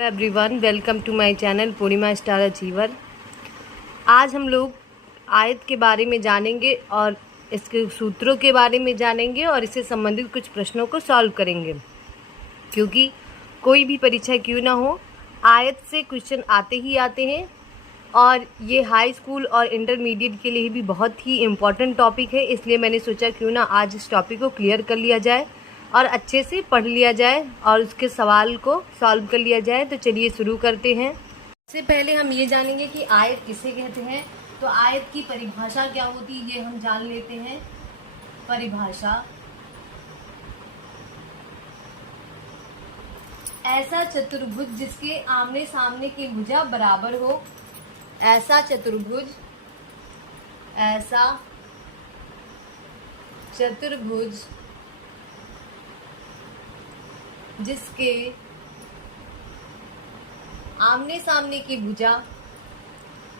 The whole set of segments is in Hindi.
Everyone, welcome to my channel Purnima star achiever. आज हम लोग आयत के बारे में जानेंगे और इसके सूत्रों के बारे में जानेंगे और इससे संबंधित कुछ प्रश्नों को सॉल्व करेंगे। क्योंकि कोई भी परीक्षा क्यों ना हो, आयत से क्वेश्चन आते ही आते हैं और ये हाई स्कूल और इंटरमीडिएट के लिए भी बहुत ही इम्पॉर्टेंट टॉपिक है। इसलिए मैंने सोचा क्यों ना आज इस टॉपिक को क्लियर कर लिया जाए और अच्छे से पढ़ लिया जाए और उसके सवाल को सॉल्व कर लिया जाए। तो चलिए शुरू करते हैं। इससे पहले हम ये जानेंगे कि आयत किसे कहते हैं। तो आयत की परिभाषा क्या होती है ये हम जान लेते हैं। परिभाषा: ऐसा चतुर्भुज जिसके आमने सामने की भुजा बराबर हो। ऐसा चतुर्भुज, ऐसा चतुर्भुज जिसके आमने सामने की भुजा,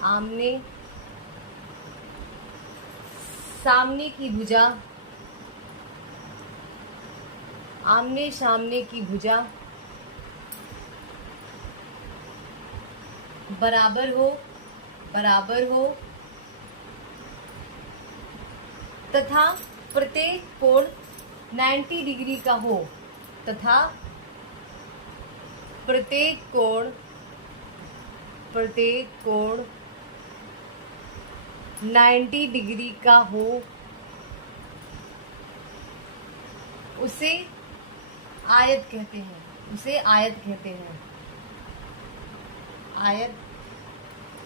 आमने सामने की भुजा, आमने सामने की भुजा बराबर हो, बराबर हो तथा प्रत्येक कोण 90 डिग्री का हो, तथा प्रत्येक कोण 90 डिग्री का हो, उसे आयत कहते हैं। उसे आयत कहते हैं। आयत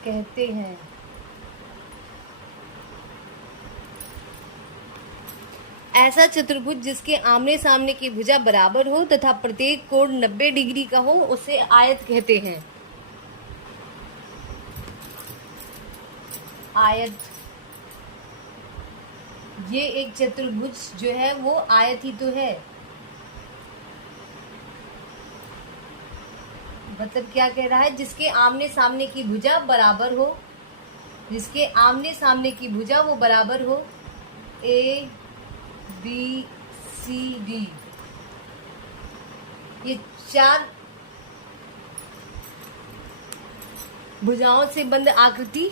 कहते हैं। ऐसा चतुर्भुज जिसके आमने सामने की भुजा बराबर हो तथा प्रत्येक कोण 90 डिग्री का हो, उसे आयत कहते हैं। आयत, ये एक चतुर्भुज जो है वो आयत ही तो है। मतलब क्या कह रहा है? जिसके आमने सामने की भुजा बराबर हो, जिसके आमने सामने की भुजा वो बराबर हो। ए बी सी डी, ये 4 भुजाओं से बंद आकृति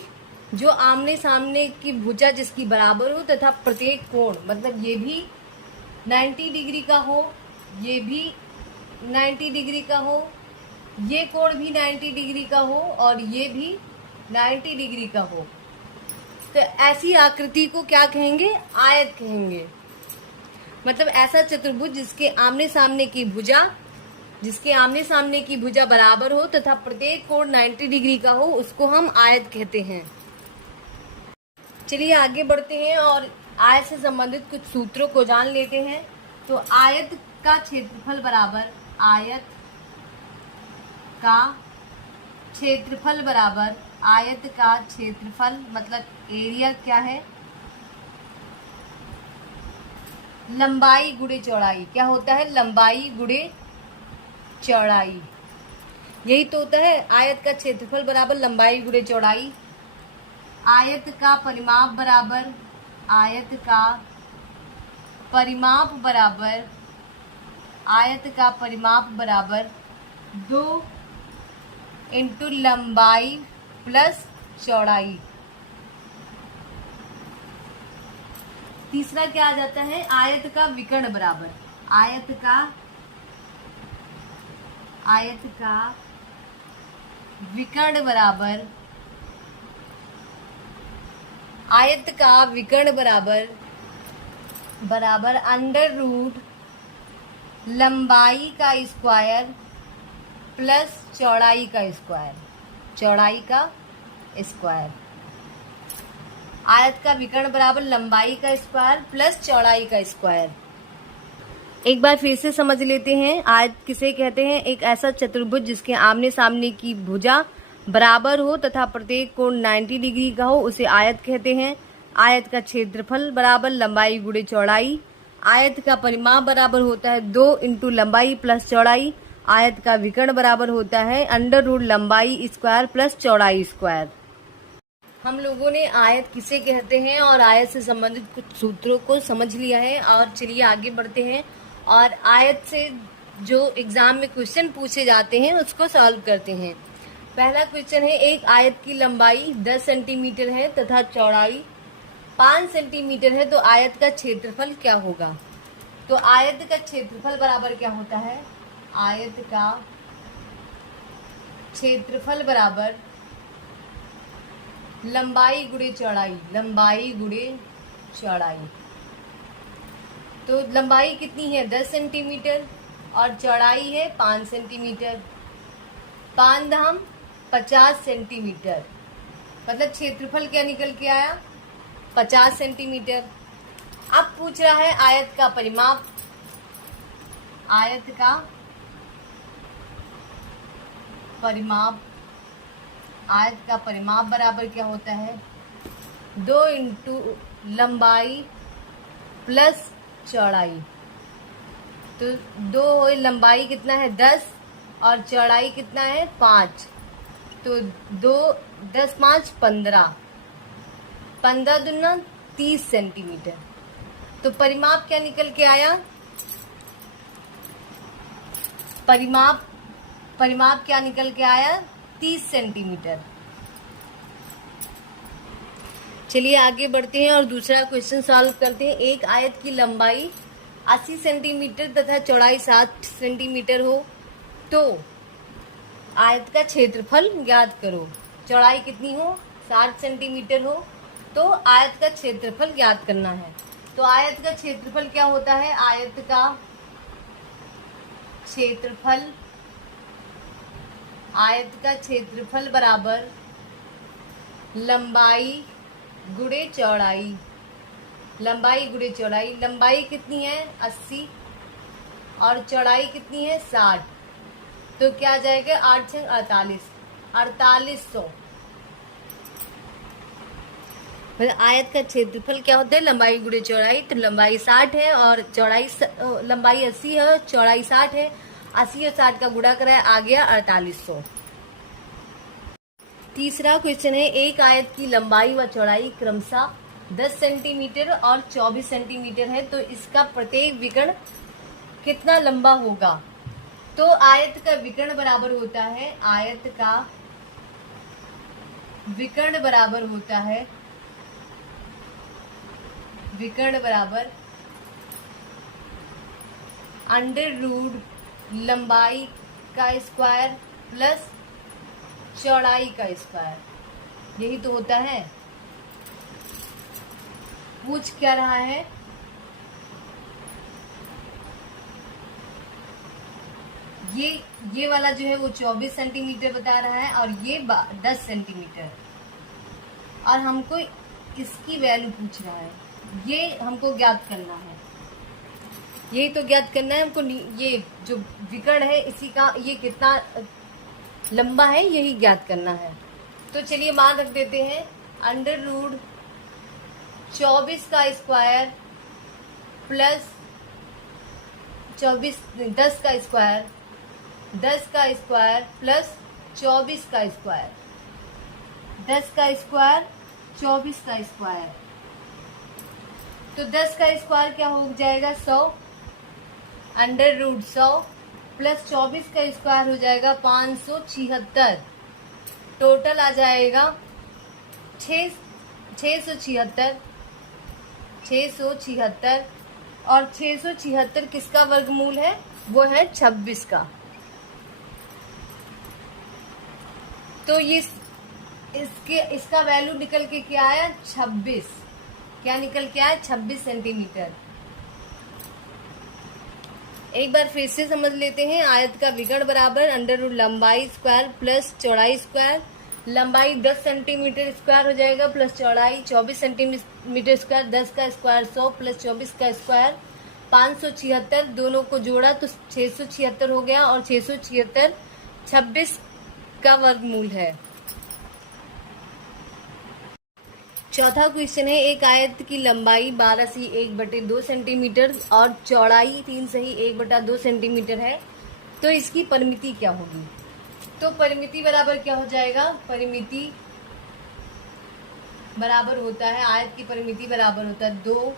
जो आमने सामने की भुजा जिसकी बराबर हो तथा प्रत्येक कोण, मतलब ये भी 90 डिग्री का हो, ये भी 90 डिग्री का हो, ये कोण भी 90 डिग्री का हो और ये भी 90 डिग्री का हो। तो ऐसी आकृति को क्या कहेंगे? आयत कहेंगे। मतलब ऐसा चतुर्भुज जिसके आमने सामने की भुजा, जिसके आमने सामने की भुजा बराबर हो तथा प्रत्येक कोण 90 डिग्री का हो, उसको हम आयत कहते हैं। चलिए आगे बढ़ते हैं और आयत से संबंधित कुछ सूत्रों को जान लेते हैं। तो आयत का क्षेत्रफल बराबर, आयत का क्षेत्रफल बराबर, आयत का क्षेत्रफल मतलब एरिया क्या है? लंबाई गुणे चौड़ाई। क्या होता है? लंबाई गुणे चौड़ाई। यही तो होता है। आयत का क्षेत्रफल बराबर लंबाई गुणे चौड़ाई। आयत का परिमाप बराबर, आयत का परिमाप बराबर, आयत का परिमाप बराबर 2 इंटू लंबाई प्लस चौड़ाई। तीसरा क्या आ जाता है? आयत का विकर्ण बराबर, आयत का विकर्ण बराबर, आयत का विकर्ण बराबर अंडर रूट लंबाई का स्क्वायर प्लस चौड़ाई का स्क्वायर, चौड़ाई का स्क्वायर। आयत का विकर्ण बराबर लंबाई का स्क्वायर प्लस चौड़ाई का स्क्वायर। एक बार फिर से समझ लेते हैं। आयत किसे कहते हैं? एक ऐसा चतुर्भुज जिसके आमने सामने की भुजा बराबर हो तथा प्रत्येक कोण 90 डिग्री का हो, उसे आयत कहते हैं। आयत का क्षेत्रफल बराबर लंबाई गुणे चौड़ाई। आयत का परिमाप बराबर होता है 2 इंटू लंबाई प्लस चौड़ाई। आयत का विकर्ण बराबर होता है अंडर रूट लंबाई स्क्वायर प्लस चौड़ाई स्क्वायर। हम लोगों ने आयत किसे कहते हैं और आयत से संबंधित कुछ सूत्रों को समझ लिया है। और चलिए आगे बढ़ते हैं और आयत से जो एग्जाम में क्वेश्चन पूछे जाते हैं उसको सॉल्व करते हैं। पहला क्वेश्चन है, एक आयत की लंबाई 10 सेंटीमीटर है तथा चौड़ाई 5 सेंटीमीटर है, तो आयत का क्षेत्रफल क्या होगा? तो आयत का क्षेत्रफल बराबर क्या होता है? आयत का क्षेत्रफल बराबर लंबाई गुणे चौड़ाई, लंबाई गुणे चौड़ाई। तो लंबाई कितनी है? 10 सेंटीमीटर और चौड़ाई है 5 सेंटीमीटर। 5 धाम 50 सेंटीमीटर, मतलब क्षेत्रफल क्या निकल के आया? 50 सेंटीमीटर। अब पूछ रहा है आयत का परिमाप। आयत का परिमाप, आयत का परिमाप बराबर क्या होता है? 2 इंटू लंबाई प्लस चौड़ाई। तो 2 लंबाई कितना है? 10 और चौड़ाई कितना है? 5। तो 2 10 5 15, 15 दूना 30 सेंटीमीटर। तो परिमाप क्या निकल के आया? परिमाप क्या निकल के आया? 30 सेंटीमीटर। चलिए आगे बढ़ते हैं और दूसरा क्वेश्चन सॉल्व करते हैं। एक आयत की लंबाई 80 सेंटीमीटर तथा चौड़ाई 60 सेंटीमीटर हो तो आयत का क्षेत्रफल ज्ञात करो। चौड़ाई कितनी हो? 60 सेंटीमीटर हो तो आयत का क्षेत्रफल ज्ञात करना है। तो आयत का क्षेत्रफल क्या होता है? आयत का क्षेत्रफल, आयत का क्षेत्रफल बराबर लंबाई गुणे चौड़ाई, लंबाई गुणे चौड़ाई। लंबाई कितनी है? 80 और चौड़ाई कितनी है? 60। तो क्या आ जाएगा? 8 छंग 48, 4800। आयत का क्षेत्रफल क्या होता है? लंबाई गुणे चौड़ाई। तो लंबाई 60 है और चौड़ाई, लंबाई 80 है, चौड़ाई 60 है। 80 और 60 का गुणा करा है, आ गया 4800। तीसरा क्वेश्चन है, एक आयत की लंबाई व चौड़ाई क्रमशः 10 सेंटीमीटर और 24 सेंटीमीटर है, तो इसका प्रत्येक विकर्ण कितना लंबा होगा? तो आयत का विकर्ण बराबर होता है, आयत का विकर्ण बराबर होता है, विकर्ण बराबर अंडर रूट लंबाई का स्क्वायर प्लस चौड़ाई का स्क्वायर। यही तो होता है। पूछ क्या रहा है? ये वाला जो है वो 24 सेंटीमीटर बता रहा है और ये 10 सेंटीमीटर, और हमको इसकी वैल्यू पूछ रहा है। ये हमको ज्ञात करना है, यही तो ज्ञात करना है हमको। ये जो विकर्ण है इसी का ये कितना लंबा है यही ज्ञात करना है। तो चलिए मान रख देते हैं, अंडर रूट 24 का स्क्वायर प्लस 24 10 का स्क्वायर, 10 का स्क्वायर प्लस 24 का स्क्वायर, 10 का स्क्वायर 24 का स्क्वायर। तो 10 का स्क्वायर क्या हो जाएगा? 100, अंडर रूट 100 प्लस 24 का स्क्वायर हो जाएगा 576। टोटल आ जाएगा 676, 676। और 676 किसका वर्गमूल है? वो है 26 का। तो ये इसका वैल्यू निकल के क्या आया? 26। क्या निकल के आया? 26 सेंटीमीटर। एक बार फिर से समझ लेते हैं। आयत का विकर्ण बराबर अंडर रूट लंबाई स्क्वायर प्लस चौड़ाई स्क्वायर। लंबाई 10 सेंटीमीटर स्क्वायर हो जाएगा प्लस चौड़ाई 24 सेंटीमीटर स्क्वायर। 10 का स्क्वायर 100 प्लस 24 का स्क्वायर 576। दोनों को जोड़ा तो 676 हो गया और 676 26 का वर्गमूल है। चौथा क्वेश्चन है, एक आयत की लंबाई 12 सी 1/2 सेंटीमीटर और चौड़ाई 3 सही 1/2 सेंटीमीटर है, तो इसकी परिमिति क्या होगी? तो परिमिति बराबर क्या हो जाएगा? परिमिति बराबर होता है, आयत की परिमिति बराबर होता है 2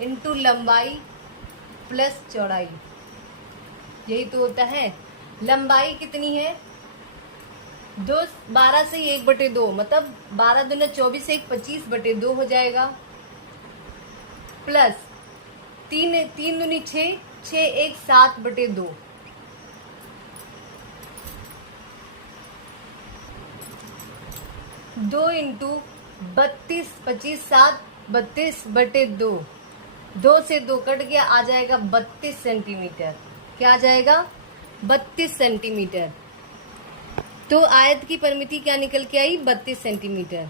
इंटू लंबाई प्लस चौड़ाई। यही तो होता है। लंबाई कितनी है, 12 से 1/2, मतलब 12 दूना 24, 1 25/2 हो जाएगा, प्लस 3 दूनी 6, 6 1 7/2, दो इंटू 32, 25 7 32/2, 2 से 2 कट गया, आ जाएगा 32 सेंटीमीटर। क्या आ जाएगा, 32 सेंटीमीटर। तो आयत की परिमिति क्या निकल के आई, 32 सेंटीमीटर।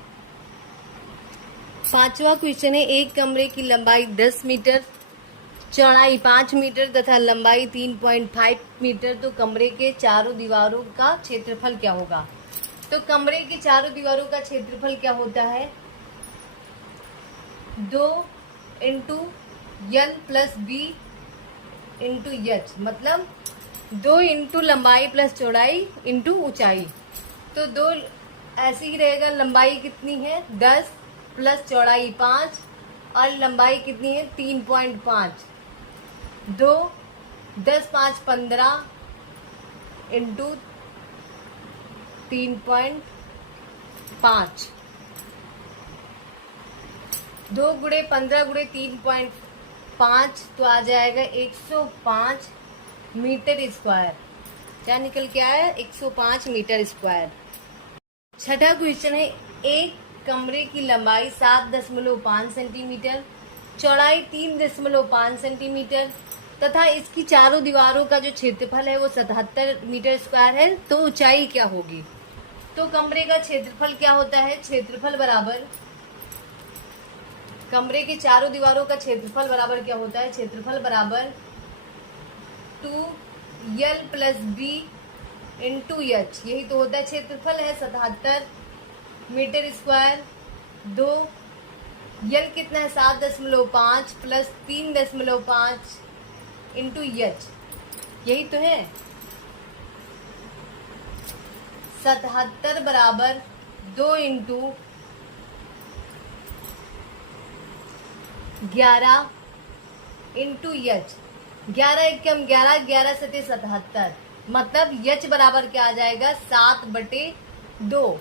5वां क्वेश्चन है, एक कमरे की लंबाई 10 मीटर, चौड़ाई 5 मीटर तथा लंबाई 3.5 मीटर, तो कमरे के चारों दीवारों का क्षेत्रफल क्या होगा। तो कमरे के चारों दीवारों का क्षेत्रफल क्या होता है, 2 into L plus B into H, मतलब 2 इंटू लंबाई प्लस चौड़ाई इंटू ऊंचाई। तो 2 ऐसे ही रहेगा, लंबाई कितनी है 10 प्लस चौड़ाई 5 और लंबाई कितनी है 3.5, 2 10 5 15 इंटू 3.5, 2 गुणे 15 गुणे 3.5, तो आ जाएगा 105 मीटर स्क्वायर। क्या निकल के आया, 105 मीटर स्क्वायर। 6वां क्वेश्चन है, एक कमरे की लंबाई 7.5 सेंटीमीटर, चौड़ाई 3.5 सेंटीमीटर तथा इसकी चारों दीवारों का जो क्षेत्रफल है वो 77 मीटर स्क्वायर है, तो ऊंचाई क्या होगी। तो कमरे का क्षेत्रफल क्या होता है, क्षेत्रफल बराबर, कमरे के चारों दीवारों का क्षेत्रफल बराबर क्या होता है, क्षेत्रफल बराबर 2L plus B into H, यही तो होता है क्षेत्रफल है 77 मीटर स्क्वायर। 2 यल कितना है 7.5 प्लस 3.5 इंटू एच, यही तो है 77 बराबर 2 इंटू 11 इंटू एच, 11 एकम 11, 11 सते 77, मतलब एच बराबर क्या आ जाएगा 7/2।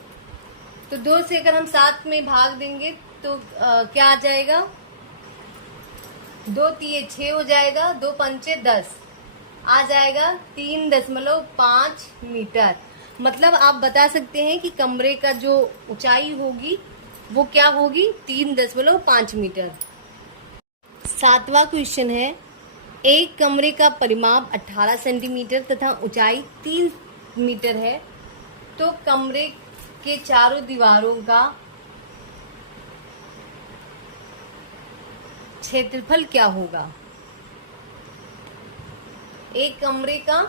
तो 2 से अगर हम 7 में भाग देंगे तो क्या आ जाएगा, 2 3 6 हो जाएगा, 2 पंचे 10 आ जाएगा 3.5 मीटर। मतलब आप बता सकते हैं कि कमरे का जो ऊंचाई होगी वो क्या होगी, 3.5 मीटर। 7वां क्वेश्चन है, एक कमरे का परिमाप 18 सेंटीमीटर तथा ऊंचाई 3 मीटर है, तो कमरे के चारों दीवारों का क्षेत्रफल क्या होगा। एक कमरे का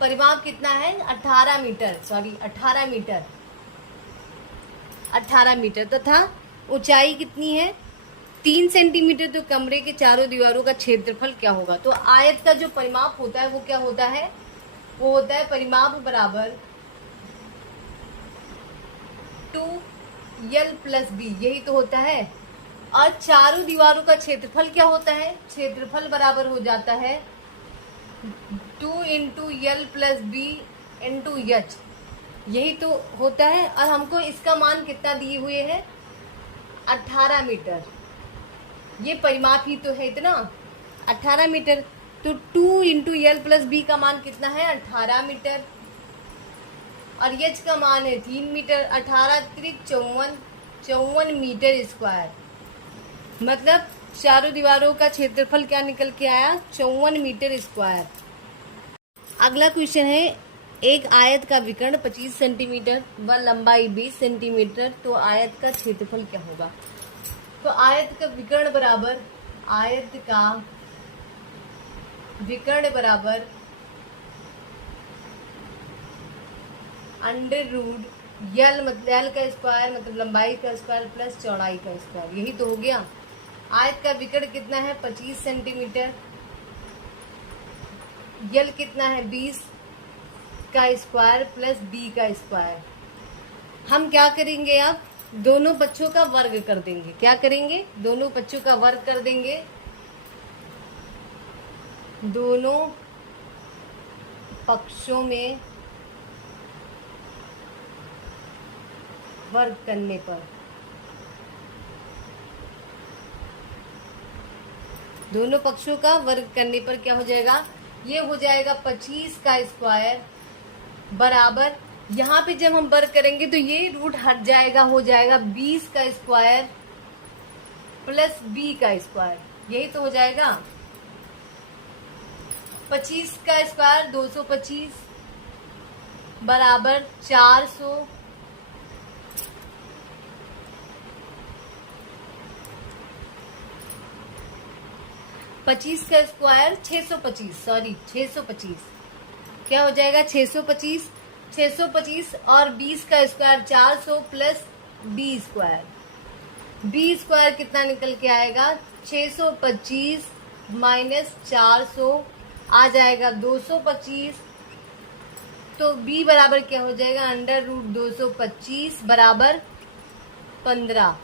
परिमाप कितना है 18 मीटर तथा ऊंचाई कितनी है 3 सेंटीमीटर, तो कमरे के चारों दीवारों का क्षेत्रफल क्या होगा। तो आयत का जो परिमाप होता है वो क्या होता है, वो होता है परिमाप बराबर 2L प्लस बी, यही तो होता है। और चारों दीवारों का क्षेत्रफल क्या होता है, क्षेत्रफल बराबर हो जाता है 2 into L plus B into H, यही तो होता है। और हमको इसका मान कितना दिए हुए हैं 18 मीटर, ये परिमाप ही तो है इतना 18 मीटर। तो 2 इंटू यल प्लस बी का मान कितना है 18 मीटर और एच का मान है 3 मीटर, 18 त्रिक 54 मीटर स्क्वायर, मतलब चारों दीवारों का क्षेत्रफल क्या निकल के आया 54 मीटर स्क्वायर। अगला क्वेश्चन है, एक आयत का विकर्ण 25 सेंटीमीटर व लंबाई 20 सेंटीमीटर, तो आयत का क्षेत्रफल क्या होगा। तो आयत का विकर्ण बराबर, आयत का विकर्ण बराबर √ यल, मतलब एल का स्क्वायर मतलब लंबाई का स्क्वायर प्लस चौड़ाई का स्क्वायर, यही तो हो गया। आयत का विकर्ण कितना है 25 सेंटीमीटर, यल कितना है 20 का स्क्वायर प्लस बी का स्क्वायर। हम क्या करेंगे, अब दोनों बच्चों का वर्ग कर देंगे। क्या करेंगे, दोनों बच्चों का वर्ग कर देंगे, दोनों पक्षों में वर्ग करने पर, दोनों पक्षों का वर्ग करने पर क्या हो जाएगा, ये हो जाएगा 25 का स्क्वायर बराबर, यहाँ पे जब हम वर्ग करेंगे तो ये रूट हट जाएगा, हो जाएगा 20 का स्क्वायर प्लस b का स्क्वायर, यही तो हो जाएगा। 25 का स्क्वायर 225 बराबर 400 25 का स्क्वायर 625, सॉरी 625, क्या हो जाएगा 625, 625 और 20 का square 400 plus b square, b square कितना निकल के आएगा, 625 माइनस 400 आ जाएगा 225, तो b बराबर क्या हो जाएगा, अंडर रूट 225 बराबर 15।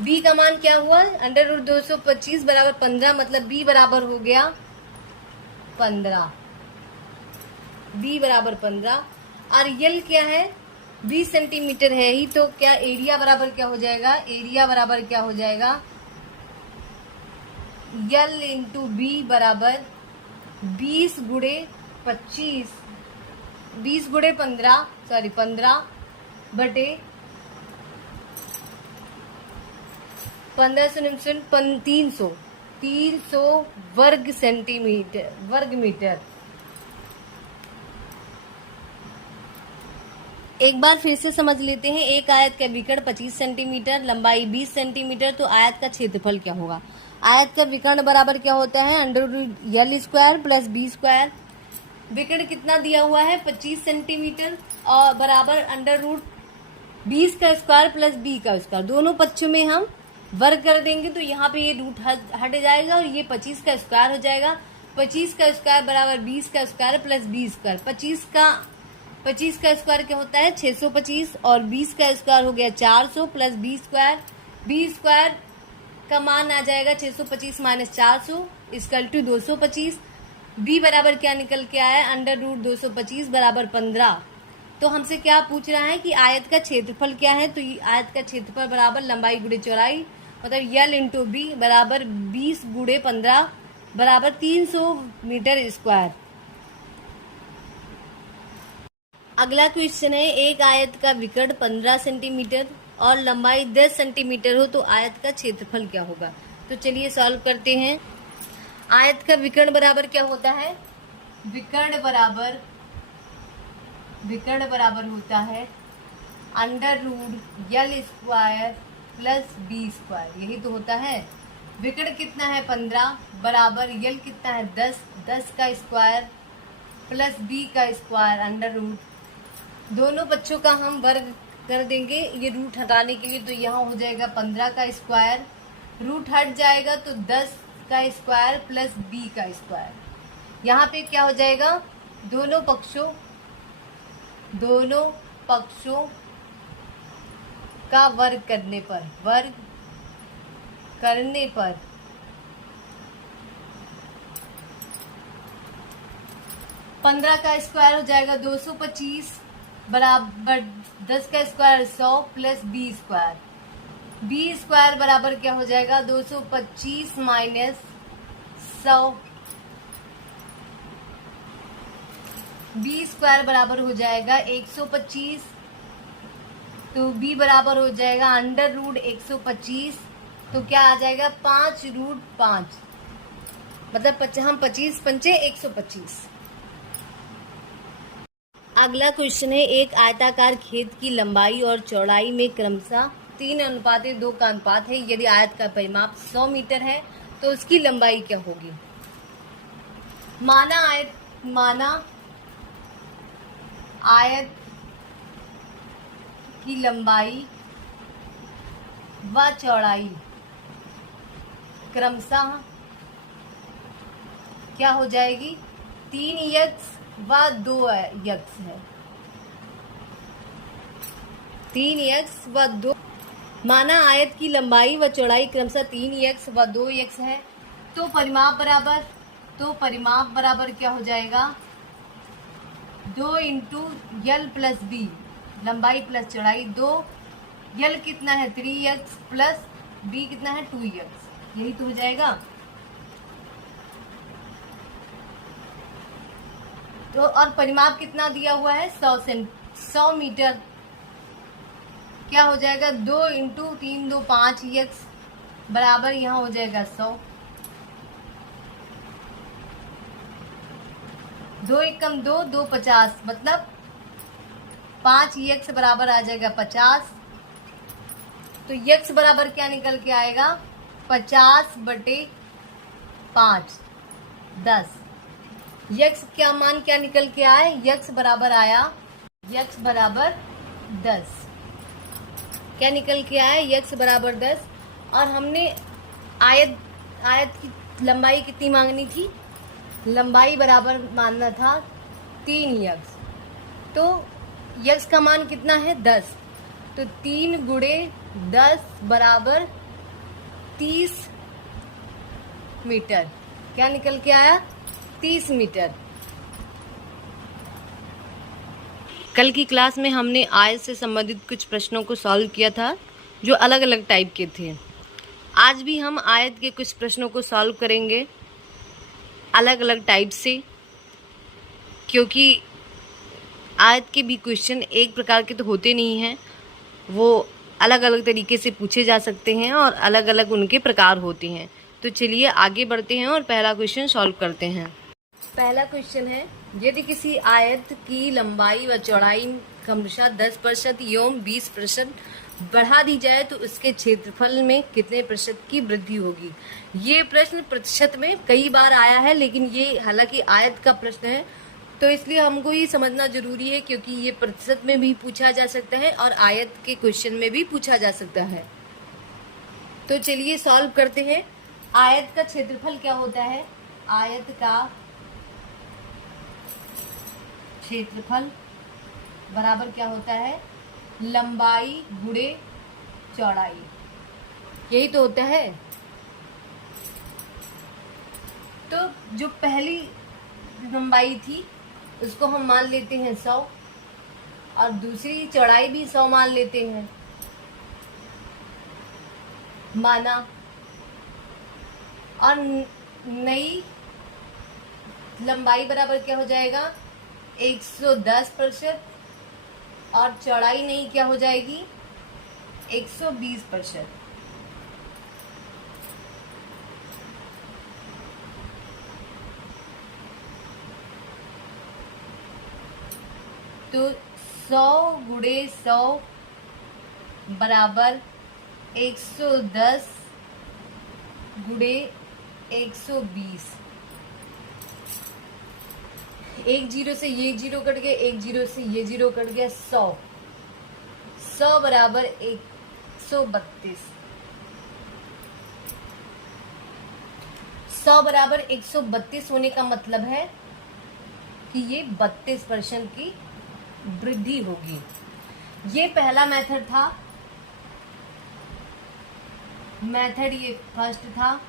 b का मान क्या हुआ, अंडर रूट 225 बराबर 15, मतलब b बराबर हो गया 15, b बराबर 15। और यल क्या है, 20 सेंटीमीटर है ही, तो क्या एरिया बराबर क्या हो जाएगा, एरिया बराबर क्या हो जाएगा, यल इंटू बी बराबर 20 गुणे 25, 20 गुणे 15, सॉरी 15 बटे 15 से 300 वर्ग सेंटीमीटर, वर्ग मीटर। एक बार फिर से समझ लेते हैं, एक आयत का विकर्ण 25 सेंटीमीटर, लंबाई 20 सेंटीमीटर, तो आयत का क्षेत्रफल क्या होगा। आयत का विकर्ण बराबर क्या होता है, under root L square plus B square. विकर्ण कितना दिया हुआ है 25 सेंटीमीटर और बराबर अंडर रूट 20 का स्क्वायर प्लस बी का स्क्वायर, दोनों पक्षों में हम वर्ग कर देंगे तो यहाँ पे ये रूट हट जाएगा और ये 25 का स्क्वायर हो जाएगा। 25 का स्क्वायर बराबर 20 का स्क्वायर प्लस बी स्क्वायर। 25 का स्क्वायर क्या होता है 625 और 20 का स्क्वायर हो गया 400 plus B square. B square का मान आ जाएगा 625 माइनस 400 इक्वल टू 225। बी बराबर क्या निकल के आया, अंडर रूट 225 बराबर 15। तो हमसे क्या पूछ रहा है कि आयत का क्षेत्रफल क्या है, तो आयत का क्षेत्रफल बराबर लंबाई गुणे चौड़ाई, मतलब यल इंटू बी बराबर 20 गुणे 15 बराबर 300 मीटर स्क्वायर। अगला क्वेश्चन है, एक आयत का विकर्ण 15 सेंटीमीटर और लंबाई 10 सेंटीमीटर हो तो आयत का क्षेत्रफल क्या होगा। तो चलिए सॉल्व करते हैं। आयत का विकर्ण बराबर क्या होता है, विकर्ण बराबर होता है under root L square plus B square, यही तो होता है। विकर्ण कितना है 15 बराबर यल कितना है 10 का स्क्वायर प्लस बी का स्क्वायर अंडर रूट, दोनों बच्चों का हम वर्ग कर देंगे ये रूट हटाने के लिए, तो यहाँ हो जाएगा 15 का स्क्वायर, रूट हट जाएगा तो 10 का स्क्वायर प्लस बी का स्क्वायर। यहाँ पे क्या हो जाएगा, दोनों पक्षों का वर्ग करने पर 15 का स्क्वायर हो जाएगा 225 बराबर 10 का square 100 plus B square. B square बराबर क्या हो जाएगा 225 माइनस 100, बी स्क्वायर बराबर हो जाएगा 125, तो बी बराबर हो जाएगा अंडर रूट 125, तो क्या आ जाएगा 5 रूट 5, मतलब हम 25 पंचे 125। अगला क्वेश्चन है, एक आयताकार खेत की लंबाई और चौड़ाई में क्रमशः 3:2 का अनुपात है। यदि आयत का परिमाप 100 मीटर है तो उसकी लंबाई क्या होगी। माना आयत की लंबाई व चौड़ाई क्रमशः क्या हो जाएगी 3x व 2x है, 3x व 2। माना आयत की लंबाई व चौड़ाई क्रमशः 3x व 2x है, तो परिमाप बराबर तो परिमाप बराबर क्या हो जाएगा, 2 इंटू यल प्लस बी, लंबाई प्लस चौड़ाई, 2 यल कितना है 3x प्लस बी कितना है 2x, यही तो हो जाएगा। तो और परिमाप कितना दिया हुआ है 100 मीटर, क्या हो जाएगा 2 इंटू 3 2 5x बराबर यहाँ हो जाएगा 100, 2 एकम 2 2 50, मतलब 5x बराबर आ जाएगा 50। तो x बराबर क्या निकल के आएगा 50/5 10। x क्या मान क्या निकल के आए, x बराबर आया, x बराबर 10, क्या निकल के आया x बराबर 10। और हमने आयत की लंबाई कितनी मांगनी थी, लंबाई बराबर मानना था 3x, तो x का मान कितना है 10, तो 3 गुणे 10 बराबर 30 मीटर, क्या निकल के आया 30 मीटर। कल की क्लास में हमने आयत से संबंधित कुछ प्रश्नों को सॉल्व किया था जो अलग अलग टाइप के थे। आज भी हम आयत के कुछ प्रश्नों को सॉल्व करेंगे अलग अलग टाइप से, क्योंकि आयत के भी क्वेश्चन एक प्रकार के तो होते नहीं हैं, वो अलग अलग तरीके से पूछे जा सकते हैं और अलग अलग उनके प्रकार होते हैं। तो चलिए आगे बढ़ते हैं और पहला क्वेश्चन सॉल्व करते हैं। पहला क्वेश्चन है, यदि किसी आयत की लंबाई व चौड़ाई क्रमशः 10% एवं 20% बढ़ा दी जाए तो उसके क्षेत्रफल में कितने प्रतिशत की वृद्धि होगी। ये प्रश्न प्रतिशत में कई बार आया है, लेकिन ये हालांकि आयत का प्रश्न है तो इसलिए हमको ये समझना जरूरी है, क्योंकि ये प्रतिशत में भी पूछा जा सकता है और आयत के क्वेश्चन में भी पूछा जा सकता है। तो चलिए सॉल्व करते हैं। आयत का क्षेत्रफल क्या होता है, आयत का क्षेत्रफल बराबर क्या होता है, लंबाई गुणे चौड़ाई, यही तो होता है। तो जो पहली लंबाई थी उसको हम मान लेते हैं 100 और दूसरी चौड़ाई भी 100 मान लेते हैं, माना। और नई लंबाई बराबर क्या हो जाएगा 110% और चौड़ाई नई क्या हो जाएगी 120%। तो 100 गुणे 100 बराबर 110 गुणे 120। एक जीरो से ये जीरो कट गया, एक जीरो से ये जीरो कट गया, 100 बराबर 132। 100 बराबर 132 होने का मतलब है कि ये 32% की वृद्धि होगी। ये पहला मेथड था, मेथड ये फर्स्ट था।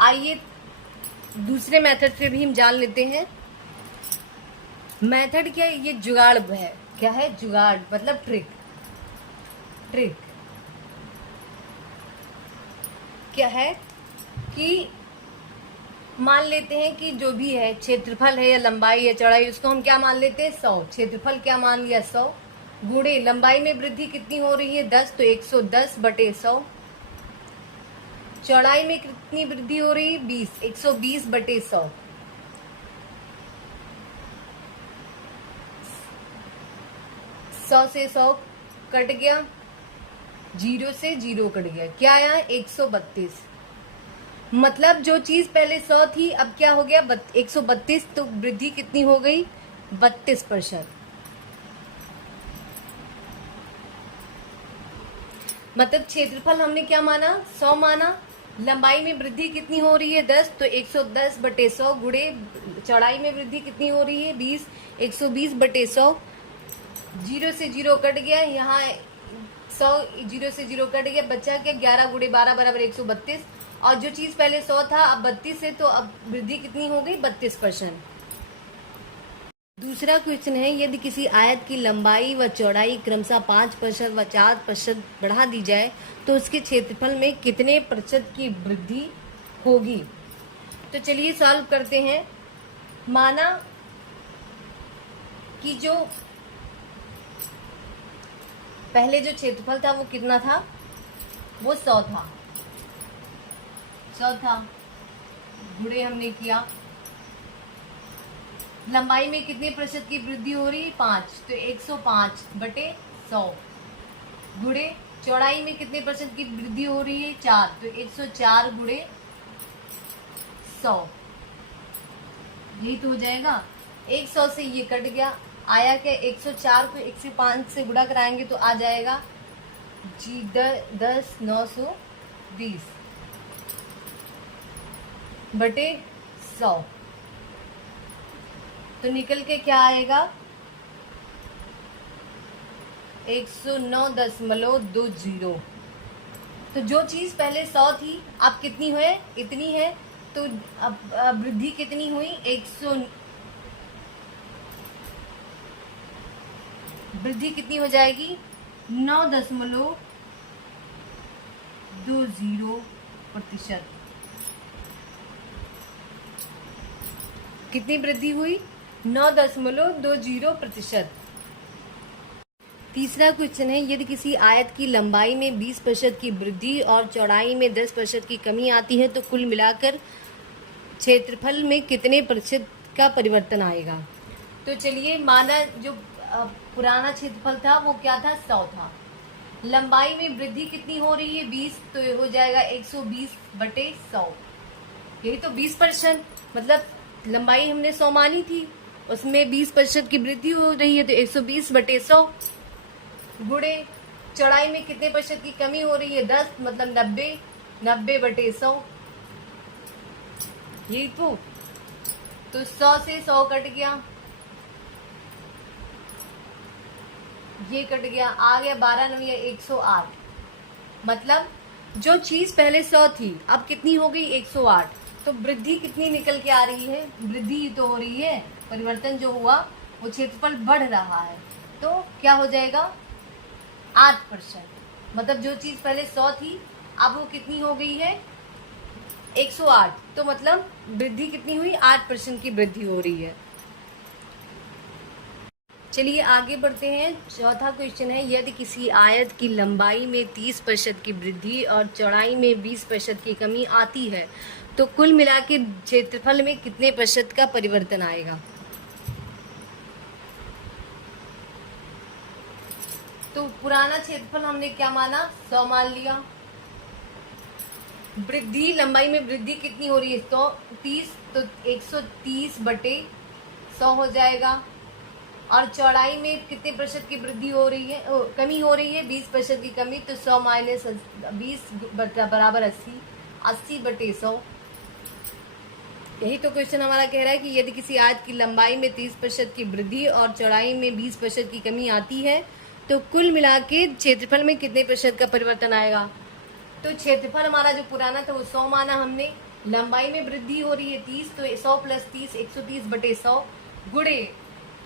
आइए दूसरे मेथड से भी हम जान लेते हैं। मेथड क्या है, ये जुगाड़ है। क्या है जुगाड़, मतलब ट्रिक। ट्रिक क्या है कि मान लेते हैं कि जो भी है क्षेत्रफल है या लंबाई या चौड़ाई, उसको हम क्या मान लेते हैं 100। क्षेत्रफल क्या मान लिया 100 गुणे लंबाई में वृद्धि कितनी हो रही है 10, तो 110/100। चौड़ाई में कितनी वृद्धि हो रही है 20, 120/100। 100 से 100 कट गया, 0 से 0 कट गया, क्या आया 132। मतलब जो चीज पहले 100 थी अब क्या हो गया 132, तो वृद्धि कितनी हो गई 32%। मतलब क्षेत्रफल हमने क्या माना 100 माना, लंबाई में वृद्धि कितनी हो रही है 10, तो 110/100 गुणे चौड़ाई में वृद्धि कितनी हो रही है 20, 120/100। 0 से 0 कट गया, यहाँ 100 0 से 0 कट गया, बचा क्या 11 गुणे 12 बराबर 132। और जो चीज पहले 100 था अब 32 है, तो अब वृद्धि कितनी हो गई? 32%। दूसरा क्वेश्चन है, यदि किसी आयत की लंबाई व चौड़ाई क्रमशः 5% व 4% बढ़ा दी जाए तो उसके क्षेत्रफल में कितने प्रतिशत की वृद्धि होगी? तो चलिए सॉल्व करते हैं। माना कि जो पहले जो क्षेत्रफल था वो कितना था? वो 100 था। 100 था, गुणे हमने किया। लंबाई में कितने प्रतिशत की वृद्धि हो रही है? 5, तो 105 बटे 100 गुणे चौड़ाई में कितने प्रतिशत की वृद्धि हो रही है? 4, तो 104 गुणे 100। यही तो हो जाएगा। 100 से ये कट गया, आया क्या? 104 को 105 से गुणा कराएंगे तो आ जाएगा जी 10 920 बटे 100। तो निकल के क्या आएगा? 109.20। तो जो चीज पहले 100 थी अब कितनी है? इतनी है। तो अब वृद्धि कितनी हुई? वृद्धि कितनी हो जाएगी? 9.20%। कितनी वृद्धि हुई? 9.20%। तीसरा क्वेश्चन है, यदि किसी आयत की लंबाई में 20% की वृद्धि और चौड़ाई में 10% की कमी आती है तो कुल मिलाकर क्षेत्रफल में कितने प्रतिशत का परिवर्तन आएगा? तो चलिए, माना जो पुराना क्षेत्रफल था वो क्या था? 100 था। लंबाई में वृद्धि कितनी हो रही है? 20, तो ये हो जाएगा 120 बटे 100। यही तो 20%, मतलब लंबाई हमने 100 मानी थी, उसमें 20% की वृद्धि हो रही है, तो 120 बटे 100 गुणे चौड़ाई में कितने प्रतिशत की कमी हो रही है? 10, मतलब 90 बटे 100। यही तो 100 से 100 कट गया, ये कट गया, आ गया 12 9 108। मतलब जो चीज पहले 100 थी अब कितनी हो गई? 108। तो वृद्धि कितनी निकल के आ रही है? वृद्धि तो हो रही है, परिवर्तन जो हुआ वो क्षेत्रफल बढ़ रहा है। तो क्या हो जाएगा? 8%। मतलब जो चीज पहले 100 थी अब वो कितनी हो गई है? 108। तो मतलब वृद्धि कितनी हुई? 8% की वृद्धि हो रही है। चलिए आगे बढ़ते हैं। चौथा क्वेश्चन है, यदि किसी आयत की लंबाई में 30% की वृद्धि और चौड़ाई में 20% की कमी आती है तो कुल मिला के क्षेत्रफल में कितने प्रतिशत का परिवर्तन आएगा? तो पुराना क्षेत्रफल हमने क्या माना? 100 मान लिया। वृद्धि, लंबाई में वृद्धि कितनी हो रही है? 130, तो 130 बटे 100 हो जाएगा। और चौड़ाई में कितने प्रतिशत की वृद्धि हो रही है? कमी हो रही है? 20% की कमी, तो 100 माइनस 20 बराबर 80, 80 बटे 100। यही तो क्वेश्चन हमारा कह रहा है कि यदि किसी आयत की लंबाई में 30% की वृद्धि और चौड़ाई में 20% की कमी आती है तो कुल मिला के क्षेत्रफल में कितने प्रतिशत का परिवर्तन आएगा? तो क्षेत्रफल हमारा जो पुराना था वो 100 माना हमने, लंबाई में वृद्धि हो रही है 30, तो 100 प्लस 30 130 बटे 100 गुणे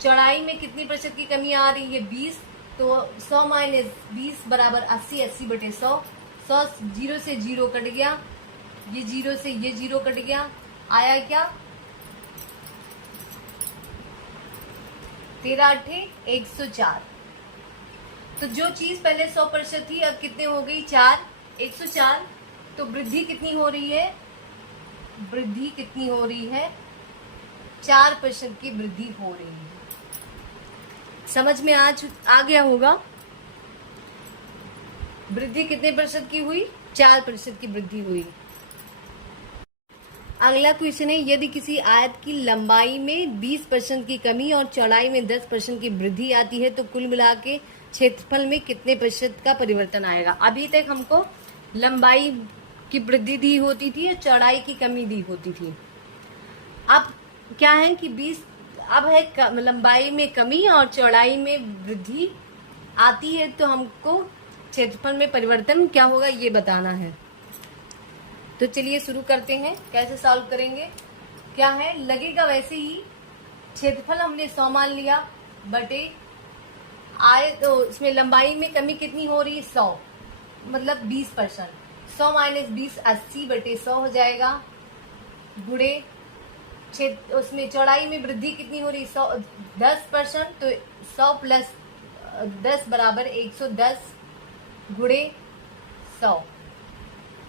चौड़ाई में कितनी प्रतिशत की कमी आ रही है? 20, तो 100 माइनस 20 बराबर 80, 80 बटे 100। 100 जीरो से जीरो कट गया, ये जीरो से ये जीरो कट गया, आया क्या? 13 8 104। तो जो चीज पहले 100% थी अब कितने हो गई? 4, 104। तो वृद्धि कितनी हो रही है? वृद्धि कितनी हो रही है? 4% की वृद्धि हो रही है। समझ में आ गया होगा। वृद्धि कितने प्रतिशत की हुई? 4% की वृद्धि हुई। अगला क्वेश्चन है, यदि किसी आयत की लंबाई में 20% की कमी और चौड़ाई में 10% की वृद्धि आती है तो कुल मिला के क्षेत्रफल में कितने प्रतिशत का परिवर्तन आएगा? अभी तक हमको लंबाई की वृद्धि दी होती थी और चौड़ाई की कमी दी होती थी। अब क्या है कि 20 अब है लंबाई में कमी और चौड़ाई में वृद्धि आती है तो हमको क्षेत्रफल में परिवर्तन क्या होगा ये बताना है। तो तो चलिए शुरू करते हैं। कैसे सॉल्व करेंगे, क्या है, लगेगा वैसे ही। क्षेत्रफल हमने 100 मान लिया, बटे आए तो इसमें लंबाई में कमी कितनी हो रही है, 100, मतलब 20%। 100 माइनस 20 80 बटे 100 हो जाएगा, गुणे उसमें चौड़ाई में वृद्धि कितनी हो रही, 100 10%, तो 100 प्लस 10 बराबर 110 गुणे 100।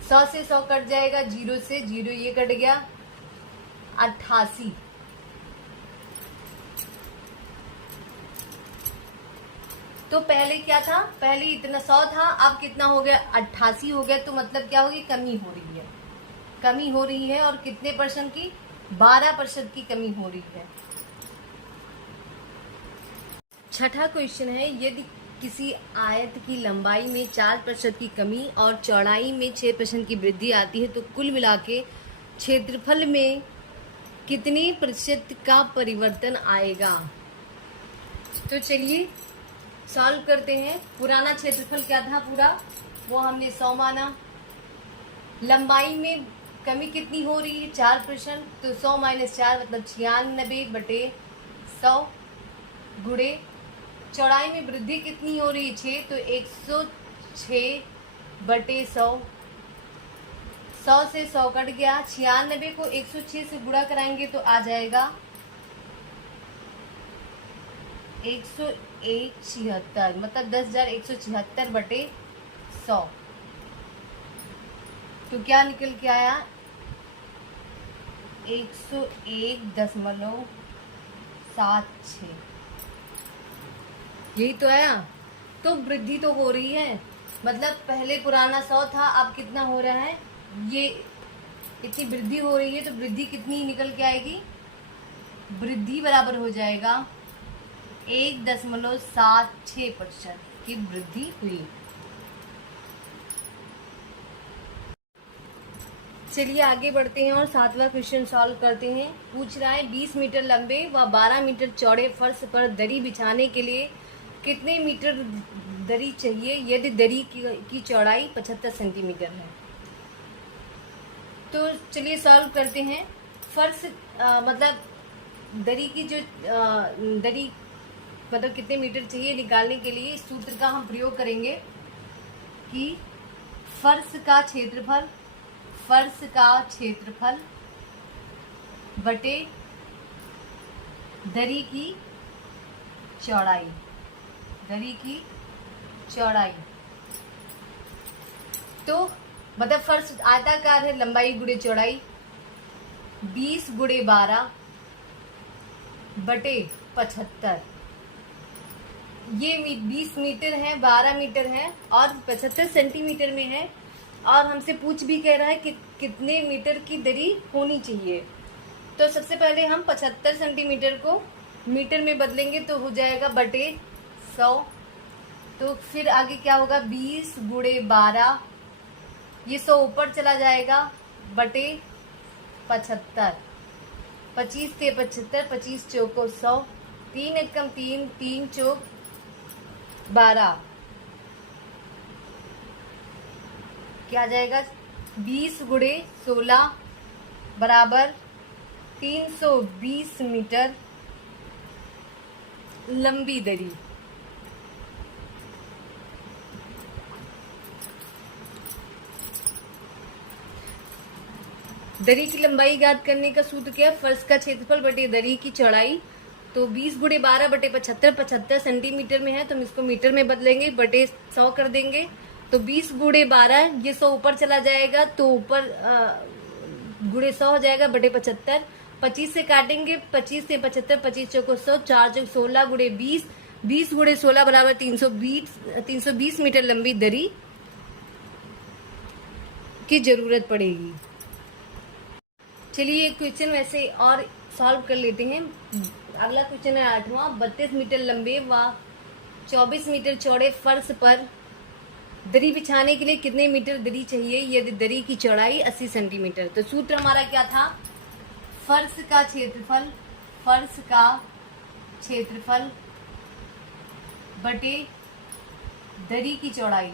100 से 100 कट जाएगा, 0 से 0 ये कट गया, 88। तो पहले क्या था, पहले इतना 100 था, अब कितना हो गया, 88 हो गया। तो मतलब क्या होगी, कमी हो रही है, कमी हो रही है। और कितने परसेंट की, 12% की कमी हो रही है। छठा क्वेश्चन है, यदि किसी आयत की लंबाई में 4% की कमी और चौड़ाई में 6% की वृद्धि आती है तो कुल मिला के क्षेत्रफल में कितने प्रतिशत का परिवर्तन आएगा। तो चलिए सॉल्व करते हैं। पुराना क्षेत्रफल क्या था पूरा, वो हमने 100 माना। लंबाई में कमी कितनी हो रही है, 4%, तो 100 माइनस 4 मतलब 96 बटे 100 गुणे चौड़ाई में वृद्धि कितनी हो रही है, 6, तो 106 बटे 100। 100 से 100 कट गया, 96 को 106 से गुणा कराएंगे तो आ जाएगा 101.76, मतलब 10,176 बटे 100। तो क्या निकल के आया, 101.76, यही तो आया। तो वृद्धि तो हो रही है, मतलब पहले पुराना 100 था, अब कितना हो रहा है, ये इतनी वृद्धि हो रही है। तो वृद्धि कितनी निकल के आएगी, वृद्धि बराबर हो जाएगा 1.76% की वृद्धि हुई। चलिए आगे बढ़ते हैं और 7वां क्वेश्चन सॉल्व करते हैं। पूछ रहा है 20 मीटर लंबे व 12 मीटर चौड़े फर्श पर दरी बिछाने के लिए कितने मीटर दरी चाहिए यदि दरी की चौड़ाई 75 सेंटीमीटर है। तो चलिए सॉल्व करते हैं। फर्श मतलब दरी की जो दरी मतलब कितने मीटर चाहिए निकालने के लिए इस सूत्र का हम प्रयोग करेंगे कि फर्श का क्षेत्रफल बटे दरी की चौड़ाई, तो मतलब फर्श आयताकार है, लंबाई गुणे चौड़ाई 20 गुणे 12 बटे 75। ये 20 मीटर है, 12 मीटर है और 75 सेंटीमीटर में है। और हमसे पूछ भी कह रहा है कि कितने मीटर की दरी होनी चाहिए। तो सबसे पहले हम 75 सेंटीमीटर को मीटर में बदलेंगे तो हो जाएगा बटे 100। तो फिर आगे क्या होगा, 20 गुणे 12, ये 100 ऊपर चला जाएगा, बटे 75। 25 से 75, 25 चौको 100, 3 एकम 3, 3 चौक 12, क्या आ जाएगा, 20 गुणे 16 बराबर 320 मीटर लंबी दरी। दरी की लंबाई ज्ञात करने का सूत्र क्या है, फर्श का क्षेत्रफल बटे दरी की चौड़ाई। तो 20 गुणे 12 बटे 75, 75 सेंटीमीटर में है तो हम इसको मीटर में बदलेंगे, बटे 100 कर देंगे। तो 20 गुणे 12, ये 100 ऊपर चला जाएगा तो ऊपर गुणे 100 हो जाएगा, बटे 75। 25 से काटेंगे, 25 से 75, 25 चौको 100, 4 चौक 16 गुणे 20, 20 गुणे 16 बराबर 320 मीटर लंबी दरी की जरूरत पड़ेगी। चलिए एक क्वेश्चन वैसे और सॉल्व कर लेते हैं। अगला क्वेश्चन है 8वां। 32 मीटर लंबे व 24 मीटर चौड़े फर्श पर दरी बिछाने के लिए कितने मीटर दरी चाहिए यदि दरी की चौड़ाई 80 सेंटीमीटर। तो सूत्र हमारा क्या था, फर्श का क्षेत्रफल बटे दरी की चौड़ाई,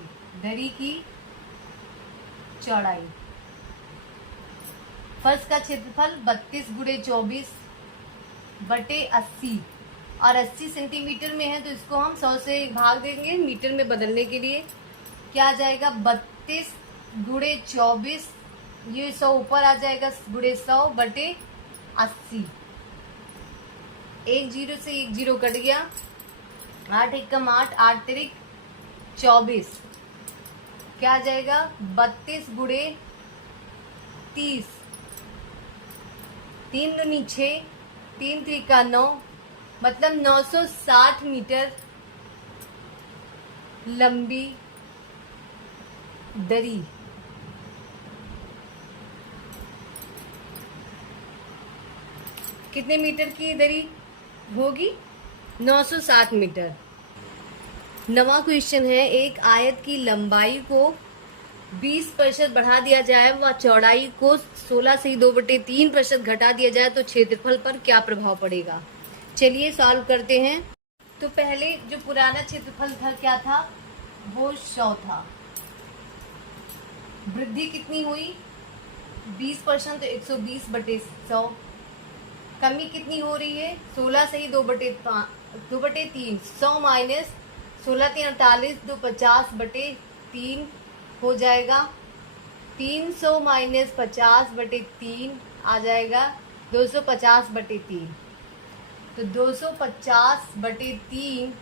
फर्स्ट का क्षेत्रफल 32 गुणे 24 बटे 80 और 80 सेंटीमीटर में है, तो इसको हम 100 से भाग देंगे मीटर में बदलने के लिए। क्या आ जाएगा 32 गुणे 24, ये 100 ऊपर आ जाएगा गुणे 100 बटे 80। एक जीरो से एक जीरो कट गया, 8 एकम 8, 8 तिरिक 24। क्या आ जाएगा 32 गुणे 30, 3 दूनी 6, 3 त्रिका 9, मतलब 960 मीटर लंबी दरी। कितने मीटर की दरी होगी? 960 मीटर। नवा क्वेश्चन है, एक आयत की लंबाई को 20% बढ़ा दिया जाए व चौड़ाई को 16 से 2/3% घटा दिया जाए तो क्षेत्रफल पर क्या प्रभाव पड़ेगा? चलिए सॉल्व करते हैं। तो पहले जो पुराना क्षेत्रफल था क्या था? वो 100 था। वृद्धि कितनी हुई? 20%, तो 120/100। कमी कितनी हो रही है? 16 से ही 2/3, 100 माइनस 16 3 48, 2 50/3 हो जाएगा। 300 माइनस 50/3 आ जाएगा 250/3। तो 250/3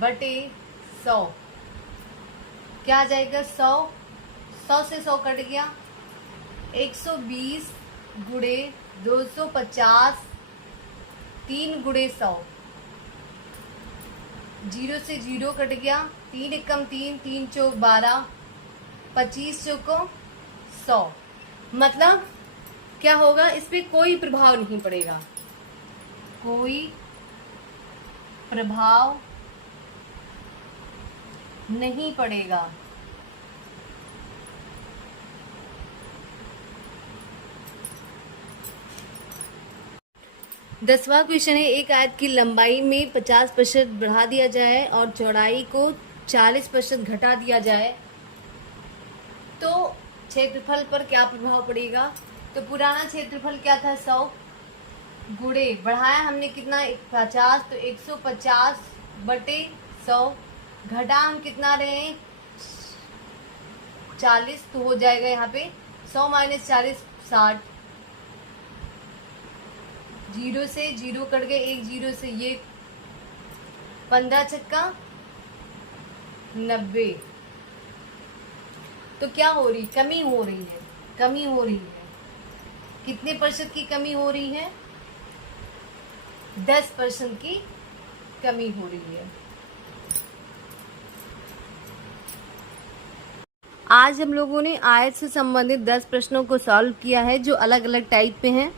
बटे 100 क्या आ जाएगा? 100 से 100 कट गया, 120 गुणे 250, 3 गुणे 100, 0 से 0 कट गया, 3 एकम 3, 3 चौक 12, 25 चौको 100। मतलब क्या होगा? इस पे कोई प्रभाव नहीं पड़ेगा, कोई प्रभाव नहीं पड़ेगा। दसवां क्वेश्चन है, एक आयत की लंबाई में 50% बढ़ा दिया जाए और चौड़ाई को 40% घटा दिया जाए तो क्षेत्रफल पर क्या प्रभाव पड़ेगा? तो पुराना क्षेत्रफल क्या था? 100 गुणे बढ़ाया हमने कितना? 50, तो 150/100 घटा हम कितना रहे? 40, तो हो जाएगा यहाँ पे 100 माइनस 40 60, 0 से 0 कट गए, 1 0 से ये 15 छक्का 90। तो क्या हो रही? कमी हो रही है, कमी हो रही है। कितने % की कमी हो रही है? 10% की कमी हो रही है। आज हम लोगों ने आयत से संबंधित 10 प्रश्नों को सॉल्व किया है जो अलग अलग टाइप पे हैं।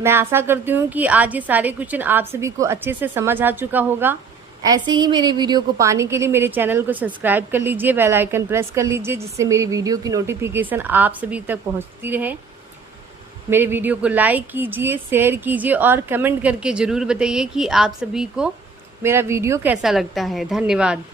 मैं आशा करती हूँ कि आज ये सारे क्वेश्चन आप सभी को अच्छे से समझ आ चुका होगा। ऐसे ही मेरे वीडियो को पाने के लिए मेरे चैनल को सब्सक्राइब कर लीजिए, बेल आइकन प्रेस कर लीजिए, जिससे मेरी वीडियो की नोटिफिकेशन आप सभी तक पहुँचती रहे। मेरे वीडियो को लाइक कीजिए, शेयर कीजिए और कमेंट करके ज़रूर बताइए कि आप सभी को मेरा वीडियो कैसा लगता है। धन्यवाद।